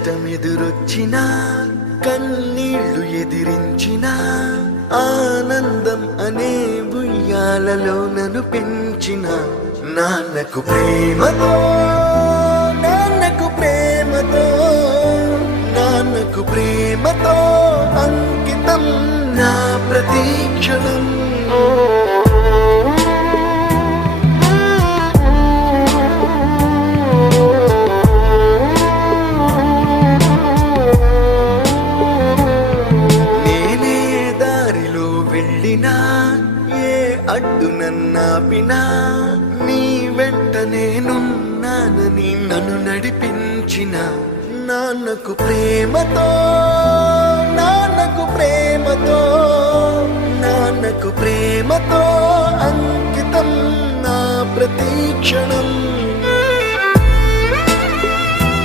కష్టమెదురొచ్చినా కన్నీళ్లు ఎదిరించినా ఆనందం అనే ఉయ్యాలలో నన్ను పెంచిన నాన్నకు ప్రేమతో నాన్నకు ప్రేమతో నాన్నకు ప్రేమతో అంకితం నా ప్రతీక్షణం. ఏ అడ్డు నన్నాపినా నీ వెంట నేనున్నానని నన్ను నడిపించిన నాన్నకు ప్రేమతో నాన్నకు ప్రేమతో నాన్నకు ప్రేమతో అంకితం నా ప్రతీక్షణం.